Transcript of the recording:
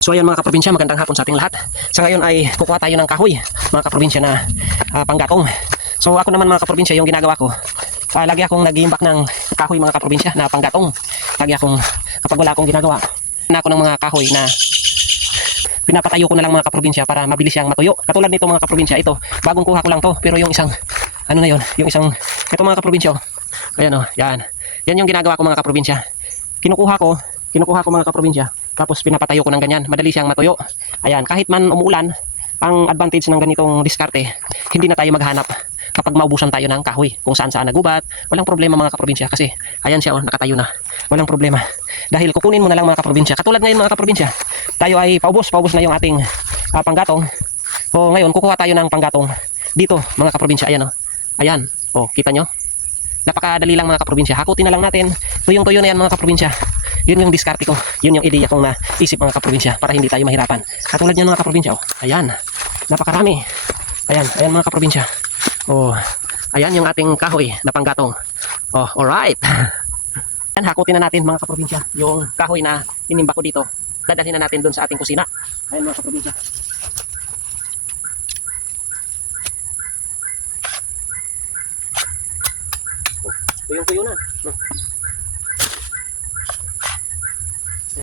So ayun mga kaprobinsya, magandang hapon sa ating lahat. Sa ngayon ay kukuha tayo ng kahoy, mga kaprobinsya na panggatong. So ako naman mga kaprobinsya, yung ginagawa ko, lagi akong nag-iimbak ng kahoy mga kaprobinsya na panggatong. Lagi akong, kapag wala akong ginagawa, na ako ng mga kahoy na pinapatayo ko na lang mga kaprobinsya para mabilis siyang matuyo. Katulad nito mga kaprobinsya, ito, bagong kuha ko lang to, pero yung isang, ano na yun, yung isang, ito mga kaprobinsya, ayan o, yan. Yan yung ginagawa ko mga kaprobinsya. Kinukuha ko mga kaprobinsya, tapos pinapatayo ko ng ganyan, madali siyang matuyo. Ayan, kahit man umuulan, ang advantage ng ganitong diskarte, hindi na tayo maghanap kapag maubusan tayo ng kahoy kung saan nagubat. Walang problema mga kaprobinsya kasi ayan siya oh, nakatayo na. Walang problema. Dahil kukunin mo na lang mga kaprobinsya. Katulad ngayon mga kaprobinsya, tayo ay paubos na yung ating panggatong. O ngayon kukuha tayo ng panggatong dito mga kaprobinsya. Ayan oh. Ayan. Oh, kita nyo? Napakadali lang mga kaprobinsya. Hakutin na lang natin. Tuyong-tuyo na yan mga kaprobinsya. Yun yung diskarte ko. Yun yung ideya kong naisip mga kaprobinsya para hindi tayo mahirapan. Katulad yan mga kaprobinsya. Oh. Ayan. Napakarami. Ayan. Ayan mga kaprobinsya. Oh. Ayan yung ating kahoy na panggatong. Oh, alright. Yan, hakutin na natin mga kaprobinsya. Yung kahoy na inimba ko dito. Dadalhin na natin dun sa ating kusina. Ayan mga kaprobinsya. Tuyong-tuyo na.